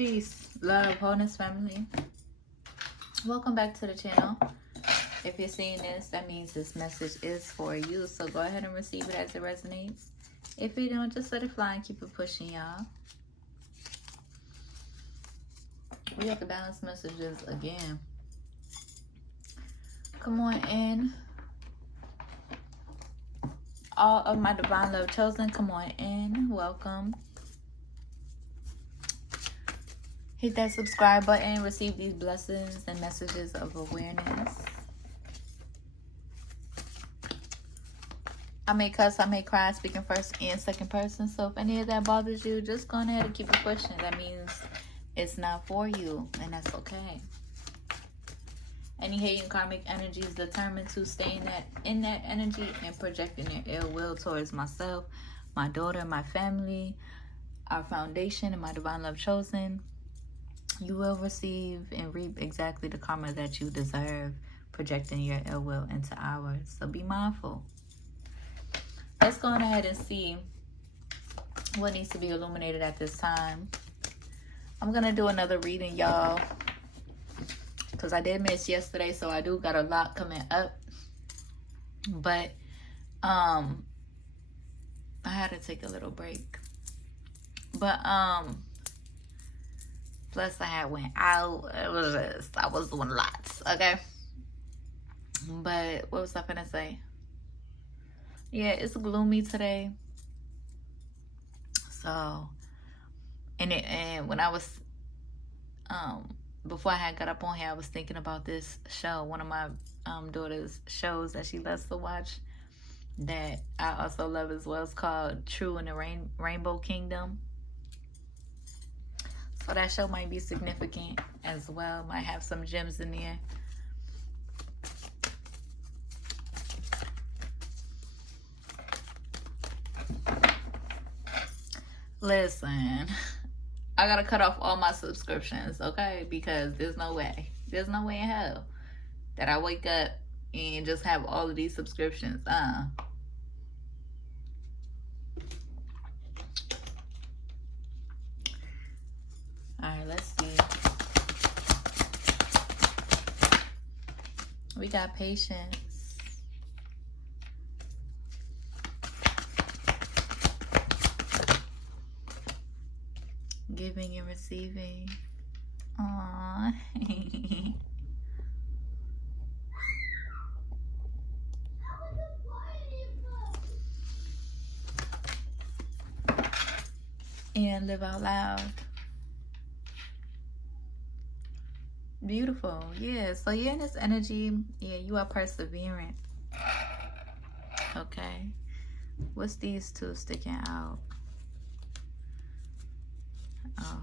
Peace, love, wholeness, family. Welcome back to the channel. If you're seeing this, that means this message is for you. So go ahead and receive it as it resonates. If you don't, just let it fly and keep it pushing, y'all. We got the balance messages again. Come on in. All of my divine love chosen, come on in. Welcome. Hit that subscribe button. Receive these blessings and messages of awareness. I may cuss, I may cry, speaking first and second person. So if any of that bothers you, just go ahead and keep it pushing. That means it's not for you, and that's okay. Any hating karmic energy is determined to stay in that energy and projecting their ill will towards myself, my daughter, my family, our foundation, and my divine love chosen. You will receive and reap exactly the karma that you deserve, projecting your ill will into ours. So be mindful. Let's go ahead and see what needs to be illuminated at this time. I'm going to do another reading, y'all, because I did miss yesterday, so I do got a lot coming up. But I had to take a little break. But plus I had went out. It was just, I was doing lots, okay? But what was I gonna say? Yeah, it's gloomy today. So, and when I was, before I had got up on here, I was thinking about this show, one of my daughter's shows that she loves to watch, that I also love as well. It's called True in the Rainbow Kingdom. So that show might be significant as well. Might have some gems in there. Listen, I gotta cut off all my subscriptions, okay? Because there's no way in hell that I wake up and just have all of these subscriptions. Alright, let's see. We got patience. Giving and receiving. Aww. And live out loud. Beautiful. Yeah, so you're in this energy. Yeah, you are perseverant. Okay. What's these two sticking out? Oh.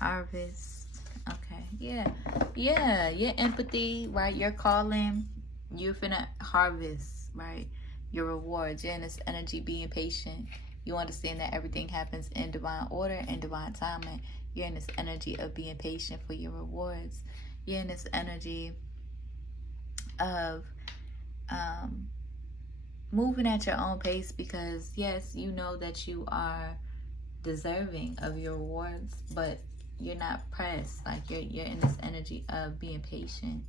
Harvest. Okay. Yeah. Yeah, your empathy, right? Your calling. You're finna harvest, right? Your rewards. You're in this energy being patient. You understand that everything happens in divine order and divine timing. You're in this energy of being patient for your rewards. You're in this energy of moving at your own pace, because yes, you know that you are deserving of your rewards, but you're not pressed. Like you're in this energy of being patient,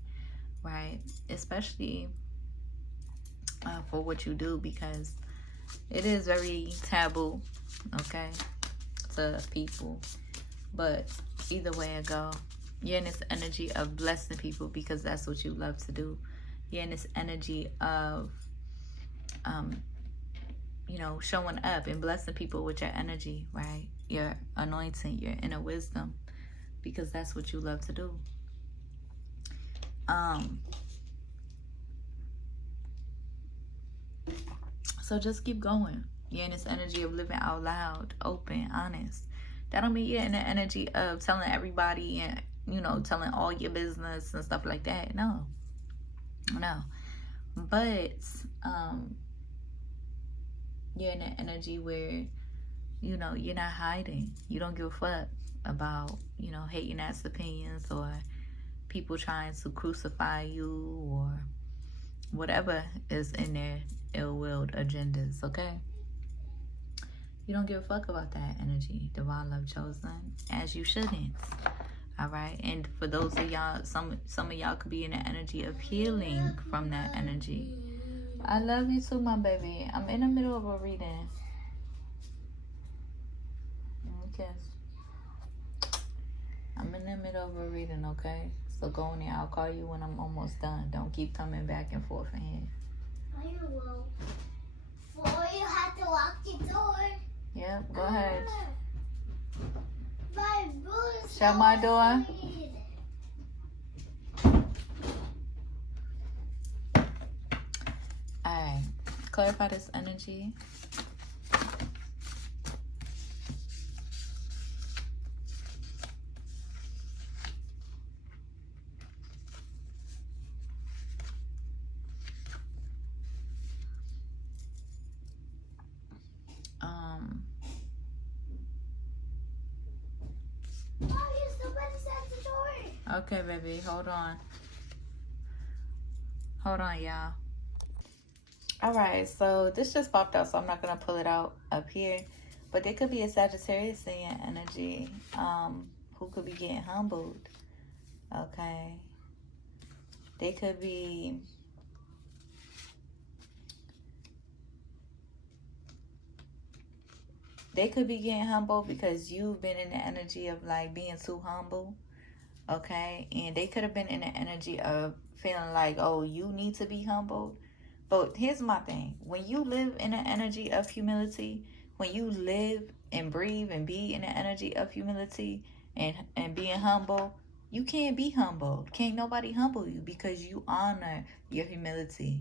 right? Especially for what you do, because it is very taboo, okay, to people. But either way it go, you're in this energy of blessing people because that's what you love to do. You're in this energy of, you know, showing up and blessing people with your energy, right? Your anointing, your inner wisdom, because that's what you love to do. So just keep going. You're in this energy of living out loud, open, honest. That don't mean you're in the energy of telling everybody and, you know, telling all your business and stuff like that. No. But you're in an energy where, you know, you're not hiding. You don't give a fuck about, you know, hating ass opinions or people trying to crucify you or whatever is in their ill-willed agendas, okay? You don't give a fuck about that energy, divine love chosen, as you shouldn't. All right. And for those of y'all, some of y'all could be in the energy of healing from that energy. I love you too, my baby. I'm in the middle of a reading. Okay. I'm in the middle of a reading, okay? So go in there. I'll call you when I'm almost done. Don't keep coming back and forth in here. I will. Before you have to lock the door. Yep, go ahead. My boots. Shut my door. Alright. Clarify this energy. Okay, baby, hold on. Hold on, y'all. Alright, so this just popped out, so I'm not going to pull it out up here. But there could be a Sagittarius in your energy who could be getting humbled. Okay. They could be... They could be getting humbled because you've been in the energy of like being too humble. Okay, and they could have been in the energy of feeling like, oh, you need to be humbled. But here's my thing. When you live in the energy of humility, when you live and breathe and be in the energy of humility and being humble, you can't be humbled. Can't nobody humble you because you honor your humility.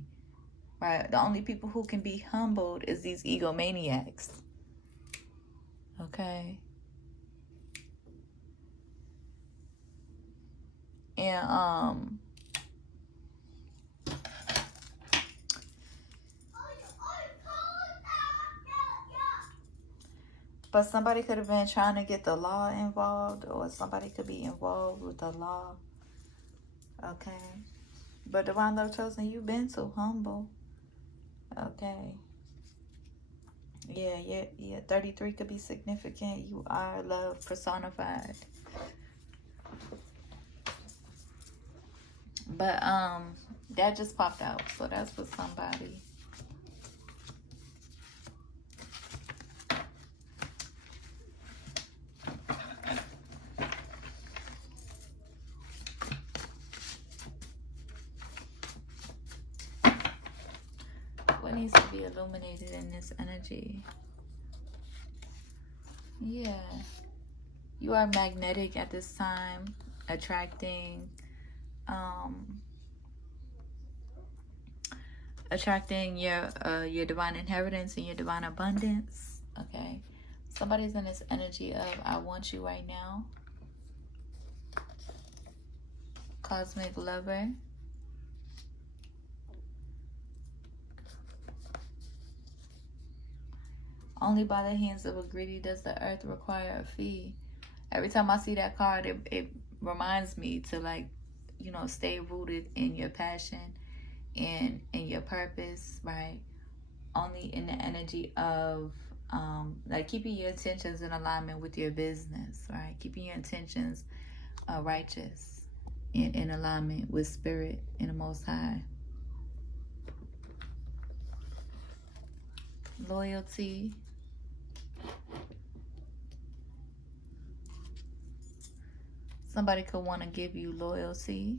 Right? The only people who can be humbled is these egomaniacs. Okay? And but somebody could have been trying to get the law involved, or somebody could be involved with the law. Okay. But divine love chosen, you've been so humble. Okay. Yeah. 33 could be significant. You are love personified. But that just popped out, so that's for somebody. What needs to be illuminated in this energy? Yeah. You are magnetic at this time, attracting your divine inheritance and your divine abundance. Okay. Somebody's in this energy of I want you right now. Cosmic lover. Only by the hands of a greedy does the earth require a fee. Every time I see that card, it reminds me to, like, you know, stay rooted in your passion and in your purpose, right? Only in the energy of like keeping your intentions in alignment with your business, right? Keeping your intentions righteous, in alignment with spirit and the Most High. Loyalty. Somebody could want to give you loyalty.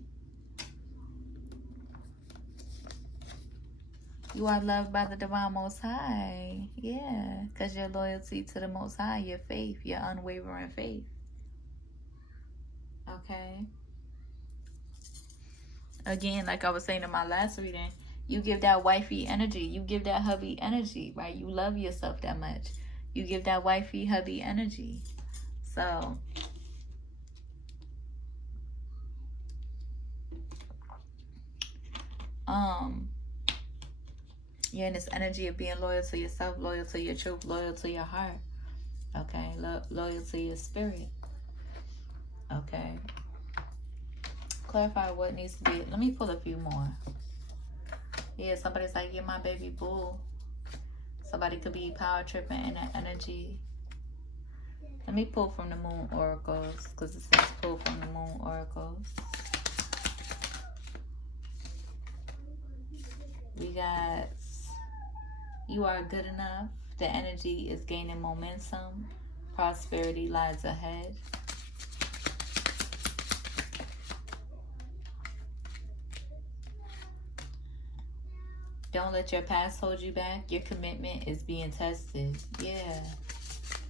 You are loved by the divine Most High. Yeah, because your loyalty to the Most High, your faith, your unwavering faith. Okay. Again, like I was saying in my last reading, you give that wifey energy. You give that hubby energy, right? You love yourself that much. You give that wifey, hubby energy. So... you're in this energy of being loyal to yourself, loyal to your truth, loyal to your heart. Okay, loyal to your spirit. Okay. Clarify what needs to be. Let me pull a few more. Yeah, somebody's like, you're my baby boo. Somebody could be power tripping in that energy. Let me pull from the moon oracles, because it says pull from the moon oracles. We got, you are good enough. The energy is gaining momentum. Prosperity lies ahead. Don't let your past hold you back. Your commitment is being tested.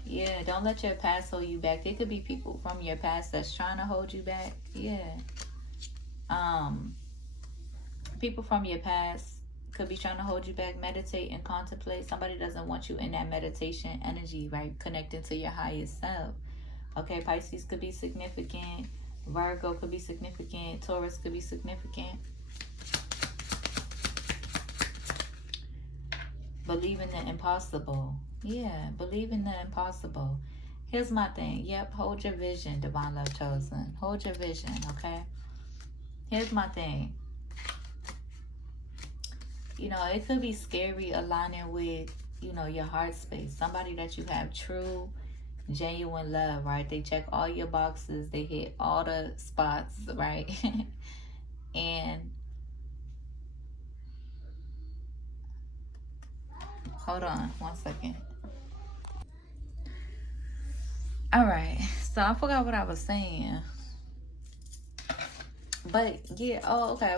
Yeah, don't let your past hold you back. There could be people from your past that's trying to hold you back. Yeah. People from your past could be trying to hold you back. Meditate and contemplate. Somebody doesn't want you in that meditation energy, right? Connecting to your highest self. Okay, Pisces could be significant. Virgo could be significant. Taurus could be significant. Believe in the impossible. Yeah, believe in the impossible. Here's my thing. Yep, hold your vision, Divine Love Chosen. Hold your vision, okay? Here's my thing. You know, it could be scary aligning with, you know, your heart space. Somebody that you have true, genuine love, right? They check all your boxes. They hit all the spots, right? And hold on one second. All right, so I forgot what I was saying. But yeah, oh, okay.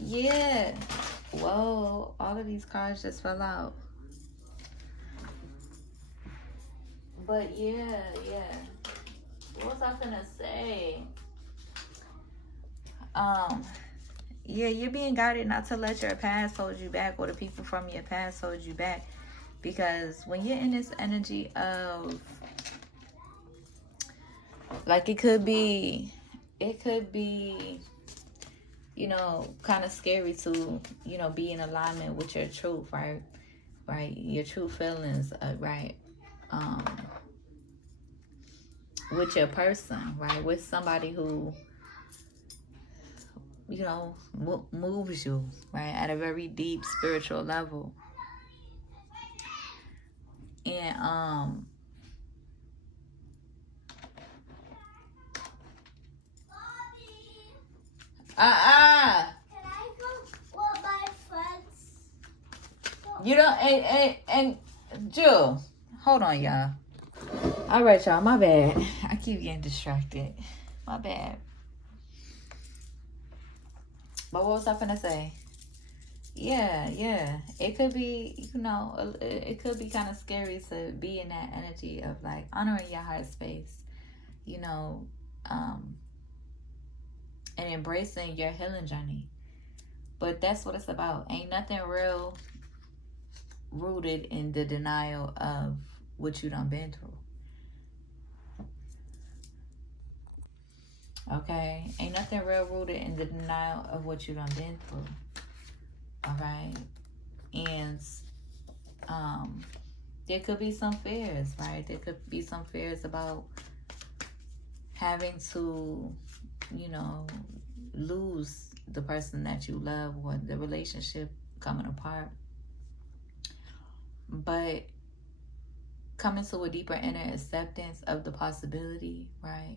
Yeah. Whoa, all of these cards just fell out. But yeah. What was I gonna say? Yeah, you're being guided not to let your past hold you back, or the people from your past hold you back. Because when you're in this energy of, like, it could be, you know, kind of scary to, you know, be in alignment with your truth, right? Your true feelings, right? With your person, right? With somebody who, you know, moves you, right? At a very deep spiritual level. And, Can I go with my friends? you don't, and Jill, hold on, y'all. All right, y'all, my bad. I keep getting distracted. My bad. But what was I gonna say? Yeah. It could be, you know, it could be kind of scary to be in that energy of, like, honoring your heart space, you know, and embracing your healing journey. But that's what it's about. Ain't nothing real rooted in the denial of what you done been through. Okay? Ain't nothing real rooted in the denial of what you done been through. All right? And there could be some fears, right? There could be some fears about having to, you know, lose the person that you love, or the relationship coming apart. But coming to a deeper inner acceptance of the possibility, right?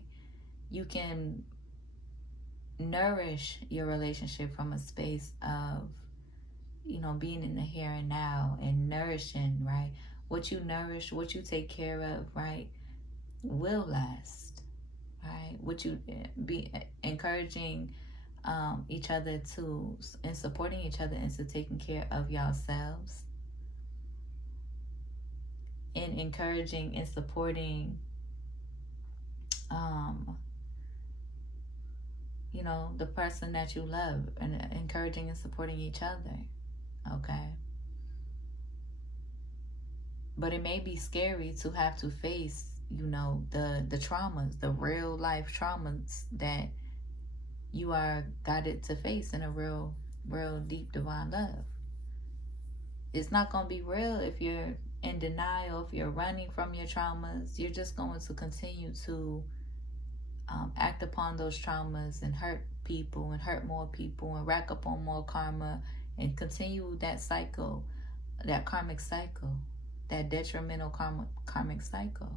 You can nourish your relationship from a space of, you know, being in the here and now, and nourishing, right? What you nourish, what you take care of, right, will last, right? What you be encouraging each other to, and supporting each other into taking care of yourselves, and encouraging and supporting you know, the person that you love, and encouraging and supporting each other. Okay? But it may be scary to have to face, you know, the traumas, the real life traumas that you are guided to face in a real deep divine love. It's not going to be real if you're in denial, if you're running from your traumas. You're just going to continue to act upon those traumas and hurt people and hurt more people and rack up on more karma and continue that cycle that karmic cycle, that detrimental karmic cycle.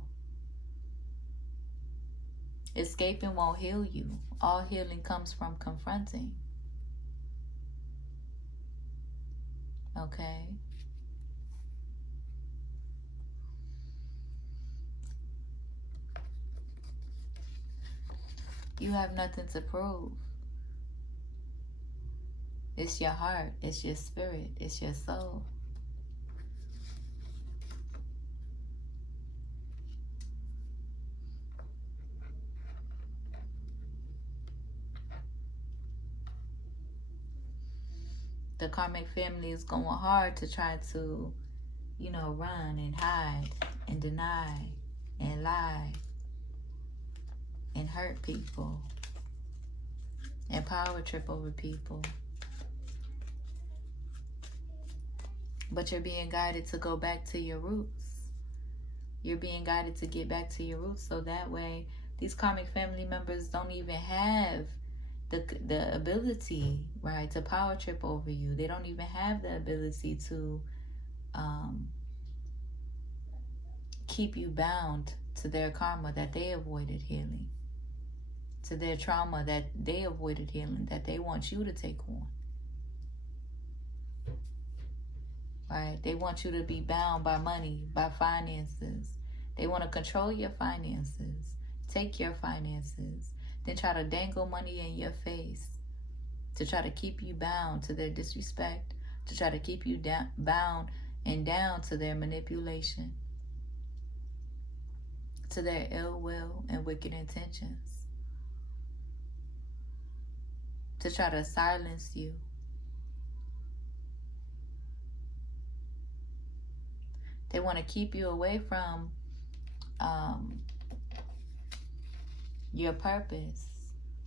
Escaping won't heal you. All healing comes from confronting. Okay? You have nothing to prove. It's your heart. It's your spirit. It's your soul. The karmic family is going hard to try to, run and hide and deny and lie and hurt people and power trip over people. But you're being guided to go back to your roots. You're being guided to get back to your roots, so that way these karmic family members don't even have the ability, right, to power trip over you. They don't even have the ability to keep you bound to their karma that they avoided healing, to their trauma that they avoided healing, that they want you to take on. Right? They want you to be bound by money, by finances. They want to control your finances, take your finances, then try to dangle money in your face to try to keep you bound to their disrespect, to try to keep you bound and down to their manipulation, to their ill will and wicked intentions, to try to silence you. They want to keep you away from your purpose.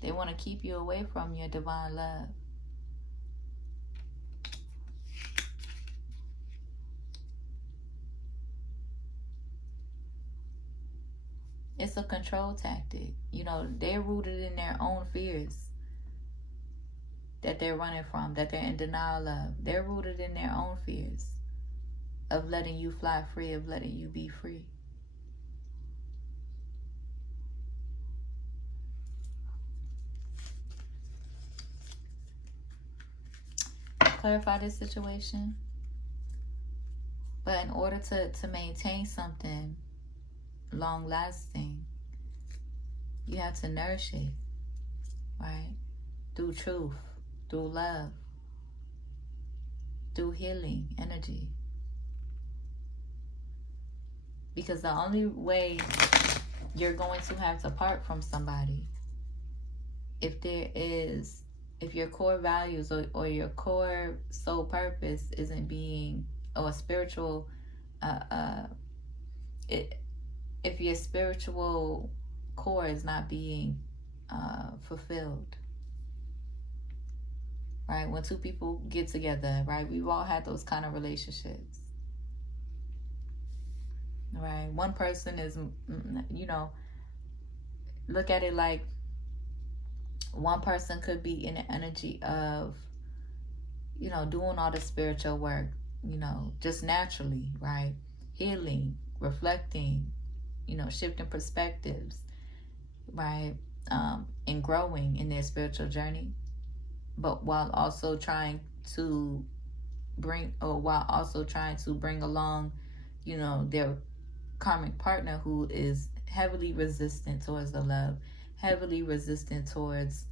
They want to keep you away from your divine love. It's a control tactic. They're rooted in their own fears that they're running from, that they're in denial of. They're rooted in their own fears of letting you fly free, of letting you be free. Clarify this situation. But in order to maintain something long lasting, you have to nourish it, right? Through truth, through love, through healing energy. Because the only way you're going to have to part from somebody, if your core values or your core soul purpose isn't being, or spiritual, if your spiritual core is not being fulfilled, right? When two people get together, right? We've all had those kind of relationships, right? One person is, look at it like one person could be in the energy of, doing all the spiritual work, just naturally, right? Healing, reflecting, shifting perspectives, right? And growing in their spiritual journey. But while also trying to bring along, their karmic partner who is heavily resistant towards the love, heavily resistant towards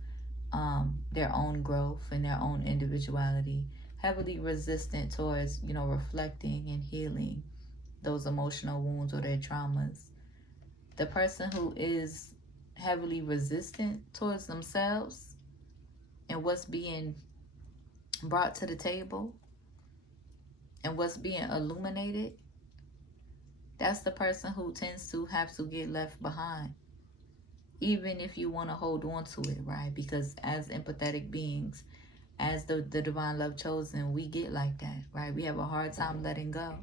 their own growth and their own individuality, heavily resistant towards, reflecting and healing those emotional wounds or their traumas. The person who is heavily resistant towards themselves and what's being brought to the table and what's being illuminated, that's the person who tends to have to get left behind, even if you want to hold on to it, right? Because as empathetic beings, as the divine love chosen, we get like that, right? We have a hard time letting go.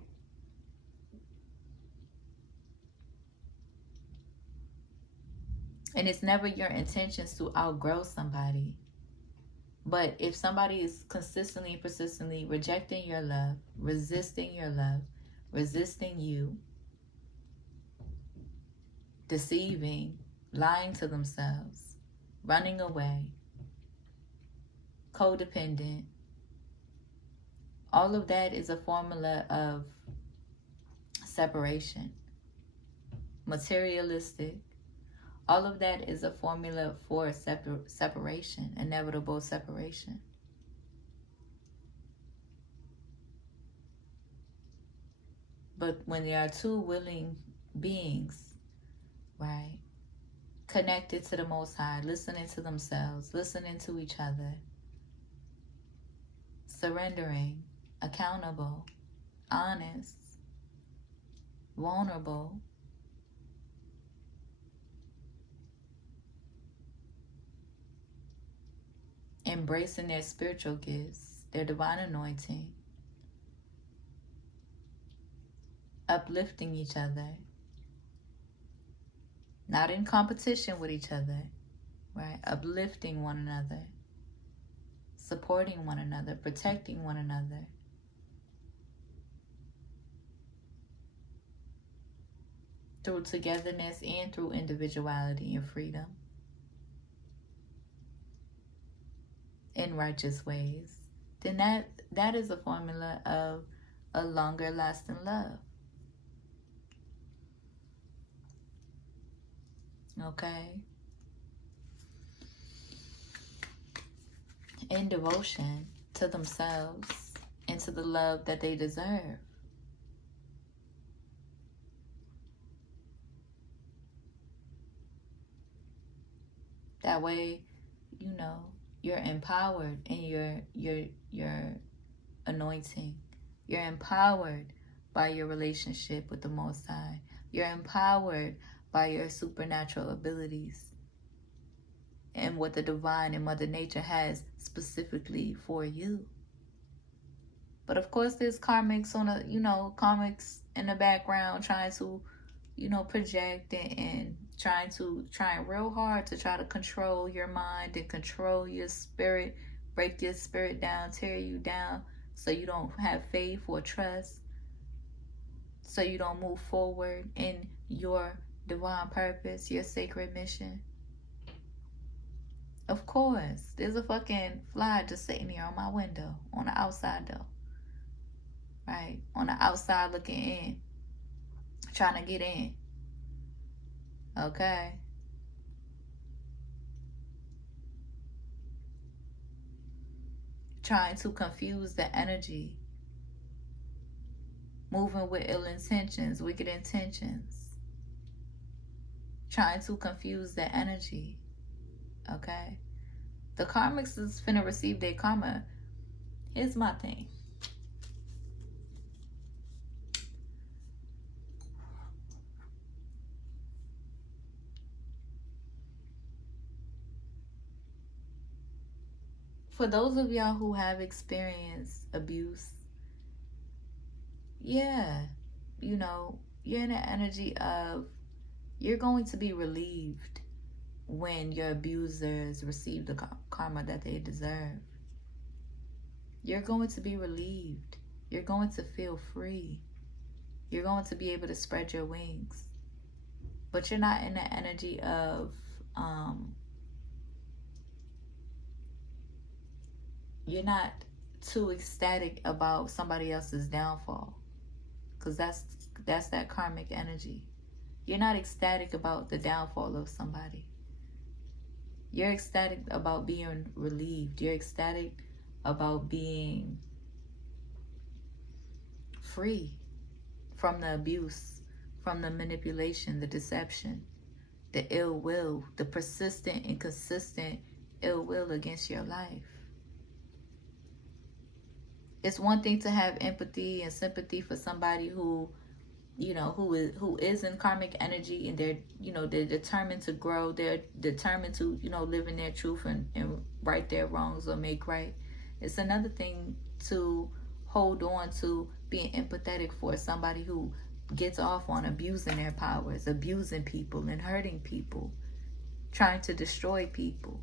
And it's never your intentions to outgrow somebody, But if somebody is consistently and persistently rejecting your love, resisting you, deceiving, lying to themselves, running away, codependent, all of that is a formula of separation. Materialistic, all of that is a formula for separation, inevitable separation. But when there are two willing beings, right, connected to the Most High, listening to themselves, listening to each other, surrendering, accountable, honest, vulnerable, embracing their spiritual gifts, their divine anointing, uplifting each other, not in competition with each other, right? Uplifting one another, supporting one another, protecting one another. Through togetherness and through individuality and freedom. In righteous ways. Then that is a formula of a longer lasting love. Okay? In devotion to themselves and to the love that they deserve. That way, you know, you're empowered in your anointing. You're empowered by your relationship with the Most High. You're empowered by your supernatural abilities and what the divine and Mother Nature has specifically for you. But of course, there's karmics karmics in the background trying to, project and trying real hard to try to control your mind and control your spirit, break your spirit down, tear you down, so you don't have faith or trust, so you don't move forward in your divine purpose, your sacred mission. Of course, there's a fucking fly just sitting here on my window, on the outside though. Right? On the outside looking in, trying to get in. Okay? Trying to confuse the energy. Moving with ill intentions, wicked intentions. Trying to confuse the energy. Okay? The karmics is finna receive their karma. Here's my thing. For those of y'all who have experienced abuse, yeah, you're in the energy of you're going to be relieved when your abusers receive the karma that they deserve. You're going to be relieved. You're going to feel free. You're going to be able to spread your wings. But you're not in the energy of you're not too ecstatic about somebody else's downfall, because that's that karmic energy. You're not ecstatic about the downfall of somebody. You're ecstatic about being relieved. You're ecstatic about being free from the abuse, from the manipulation, the deception, the ill will, the persistent and consistent ill will against your life. It's one thing to have empathy and sympathy for somebody who is in karmic energy, and they're determined to grow. They're determined to, live in their truth and right their wrongs or make right. It's another thing to hold on to being empathetic for somebody who gets off on abusing their powers, abusing people and hurting people, trying to destroy people.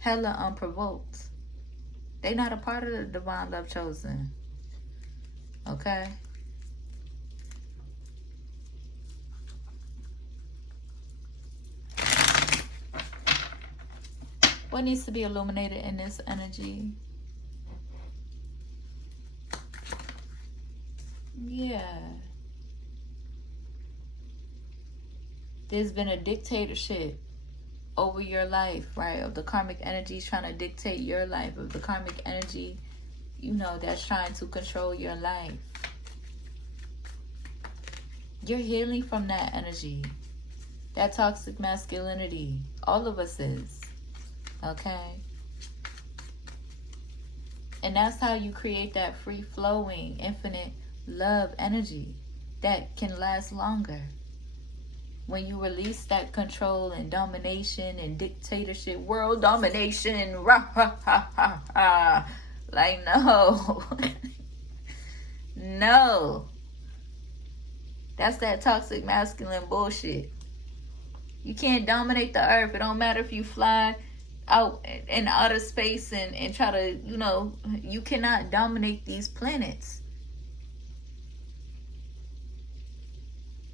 hella unprovoked. They not a part of the divine love chosen. Okay? What needs to be illuminated in this energy? Yeah. There's been a dictatorship over your life, right? Of the karmic energy trying to dictate your life. Of the karmic energy, you know, that's trying to control your life. You're healing from that energy. That toxic masculinity. All of us is. Okay? And that's how you create that free-flowing, infinite love energy that can last longer. When you release that control and domination and dictatorship, world domination, rah, ha, ha, ha, ha. Like, no. No. That's that toxic masculine bullshit. You can't dominate the earth. It don't matter if you fly out in outer space and try to, you know, you cannot dominate these planets.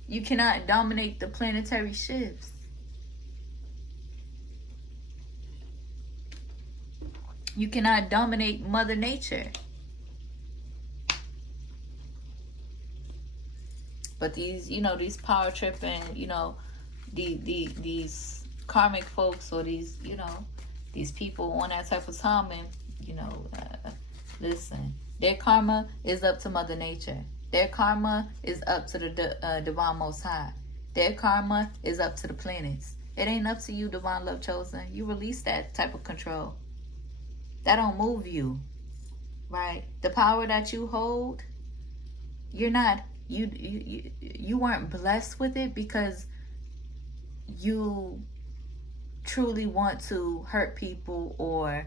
You cannot dominate the planetary shifts. You cannot dominate Mother Nature. But these, you know, these power tripping, you know, these karmic folks, or these, you know, these people on that type of timing, you know, listen, their karma is up to Mother Nature. Their karma is up to the Divine Most High. Their karma is up to the planets. It ain't up to you, Divine Love Chosen. You release that type of control. That don't move you, right? The power that you hold, you're not, you weren't blessed with it because you truly want to hurt people or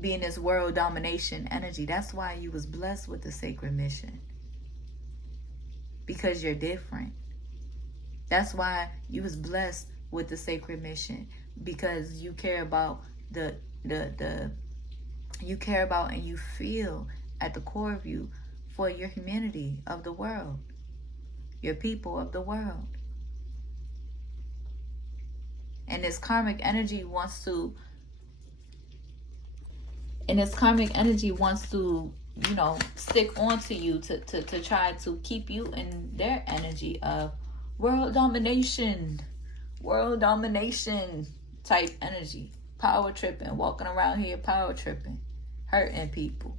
be in this world domination energy. That's why you was blessed with the sacred mission, because you're different. That's why you was blessed with the sacred mission, because you care about you care about and you feel at the core of you for your humanity of the world, your people of the world. And this karmic energy wants to, you know, stick onto you to try to keep you in their energy of world domination type energy. Power tripping, walking around here power tripping, hurting people.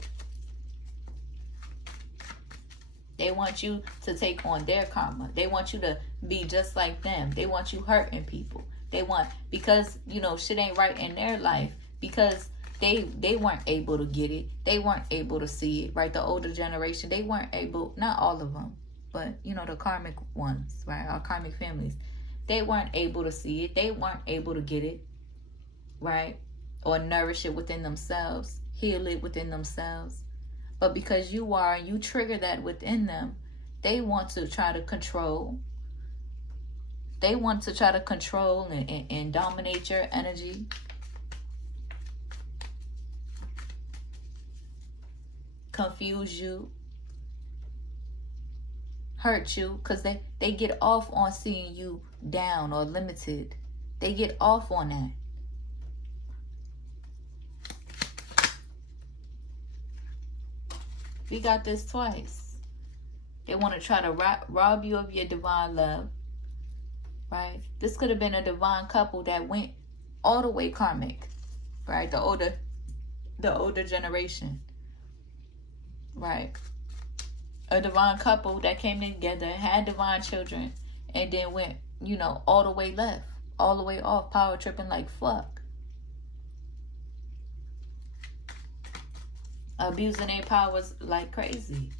They want you to take on their karma. They want you to be just like them. They want you hurting people. They want, because, you know, shit ain't right in their life, because they weren't able to get it. They weren't able to see it, right? The older generation, they weren't able, not all of them, but, you know, the karmic ones, right? Our karmic families, they weren't able to see it. They weren't able to get it, right? Or nourish it within themselves, heal it within themselves. But because you are, you trigger that within them, they want to try to control. They want to try to control and dominate your energy. Confuse you. Hurt you. Because they get off on seeing you down or limited. They get off on that. We got this twice. They want to try to rob you of your divine love, right? This could have been a divine couple that went all the way karmic, right? The older generation, right? A divine couple that came together, had divine children, and then went, you know, all the way left, all the way off, power tripping like fuck. Abusing their powers like crazy.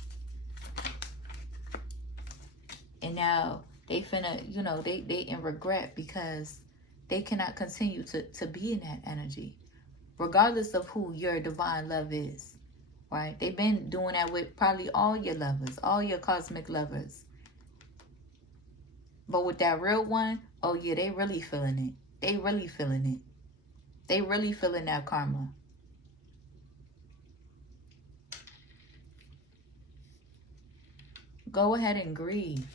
And now they finna, you know, they in regret because they cannot continue to be in that energy. Regardless of who your divine love is, right? They've been doing that with probably all your lovers, all your cosmic lovers. But with that real one, oh yeah, they really feeling it. They really feeling it. They really feeling that karma. Go ahead and grieve.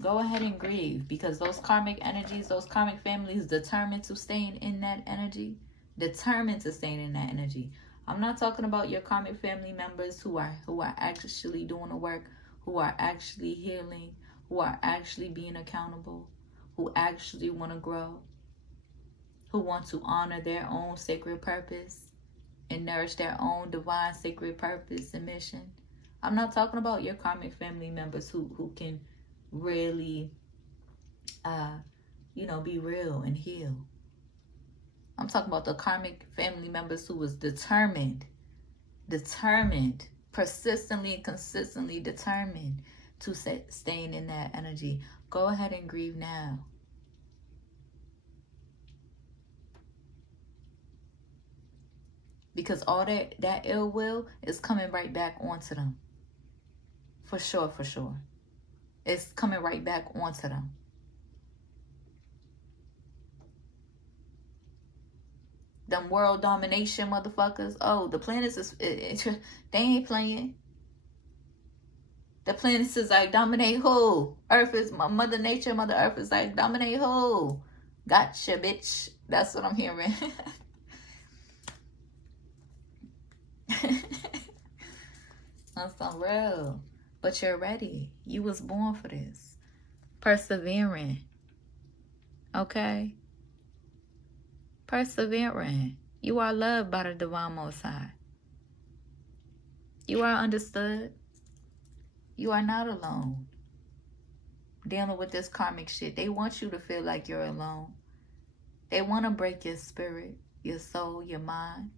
Go ahead and grieve, because those karmic energies, those karmic families determined to stay in that energy. Determined to stay in that energy. I'm not talking about your karmic family members who are actually doing the work, who are actually healing, who are actually being accountable, who actually want to grow, who want to honor their own sacred purpose and nourish their own divine sacred purpose and mission. I'm not talking about your karmic family members who can really, be real and heal. I'm talking about the karmic family members who was determined, persistently and consistently determined to staying in that energy. Go ahead and grieve now. Because all that ill will is coming right back onto them. For sure, for sure. It's coming right back onto them. Them world domination motherfuckers. Oh, the planets is they ain't playing. The planets is like, dominate who? Earth is Mother Nature, Mother Earth is like, dominate who? Gotcha, bitch. That's what I'm hearing. That's not real. But you're ready. You was born for this. Persevering. Okay? Persevering. You are loved by the Divine Most High. You are understood. You are not alone. Dealing with this karmic shit. They want you to feel like you're alone. They want to break your spirit, your soul, your mind.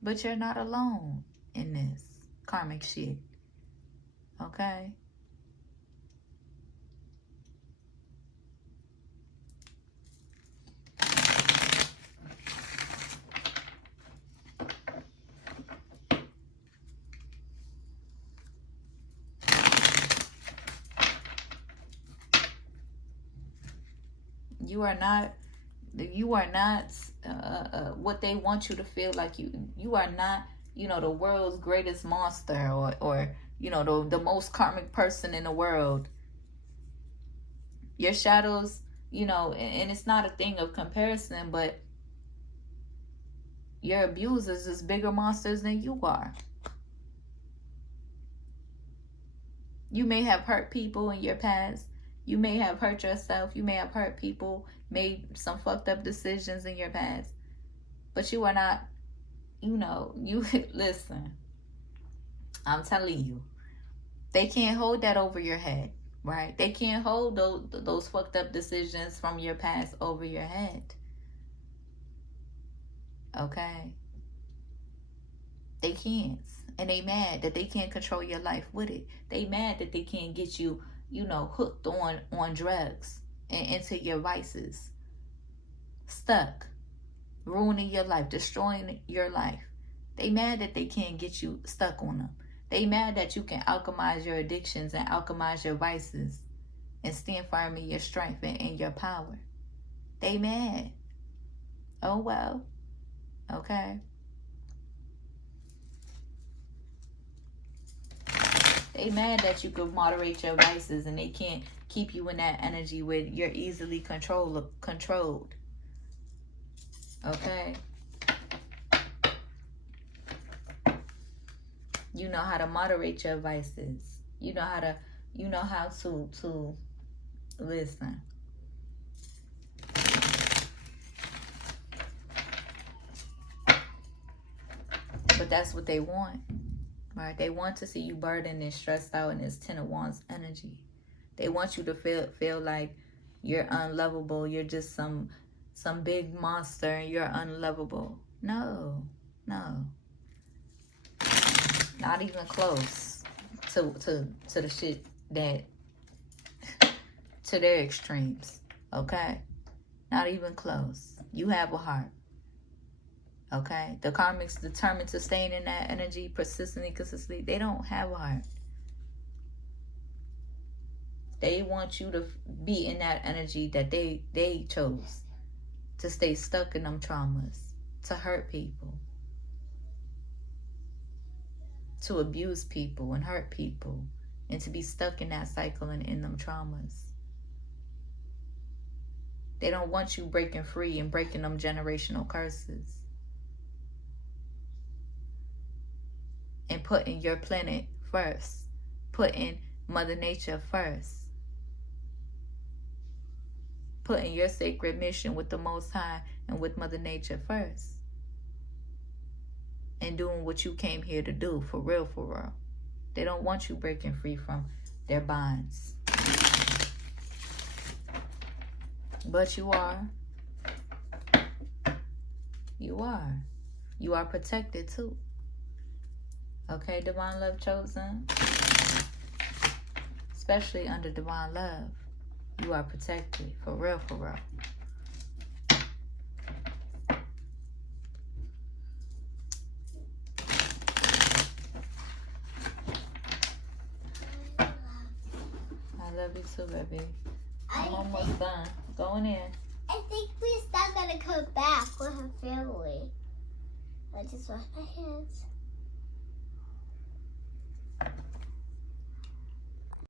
But you're not alone in this karmic shit. Okay? You are not what they want you to feel like. You are not, the world's greatest monster or the most karmic person in the world. Your shadows, and it's not a thing of comparison, but your abusers is bigger monsters than you are. You may have hurt people in your past. You may have hurt yourself. You may have hurt people, made some fucked up decisions in your past. But you are not, listen, I'm telling you, they can't hold that over your head, right? They can't hold those fucked up decisions from your past over your head. Okay? They can't. And they mad that they can't control your life with it. They mad that they can't get you, hooked on drugs and into your vices. Stuck. Ruining your life. Destroying your life. They mad that they can't get you stuck on them. They mad that you can alchemize your addictions and alchemize your vices and stand firm in your strength and your power. They mad. Oh, well. Okay. They mad that you could moderate your vices and they can't keep you in that energy where you're easily controlled. Okay? You know how to moderate your vices. You know how to listen. But that's what they want. Right? They want to see you burdened and stressed out in this Ten of Wands energy. They want you to feel like you're unlovable. You're just some big monster and you're unlovable. No. Not even close to the shit that to their extremes. Okay? Not even close. You have a heart. Okay? The karmics determined to stay in that energy persistently, consistently. They don't have a heart. They want you to be in that energy that they chose. To stay stuck in them traumas. To hurt people. To abuse people and hurt people. And to be stuck in that cycle and in them traumas. They don't want you breaking free and breaking them generational curses. And putting your planet first. Putting Mother Nature first. Putting your sacred mission with the Most High and with Mother Nature first. And doing what you came here to do, for real, for real. They don't want you breaking free from their bonds. But you are. You are. You are protected too. Okay, Divine Love Chosen? Especially under Divine Love. You are protected. For real, for real. I love you too, baby. I'm almost done. Going in. I think we're still gonna come back with her family. I just wash my hands.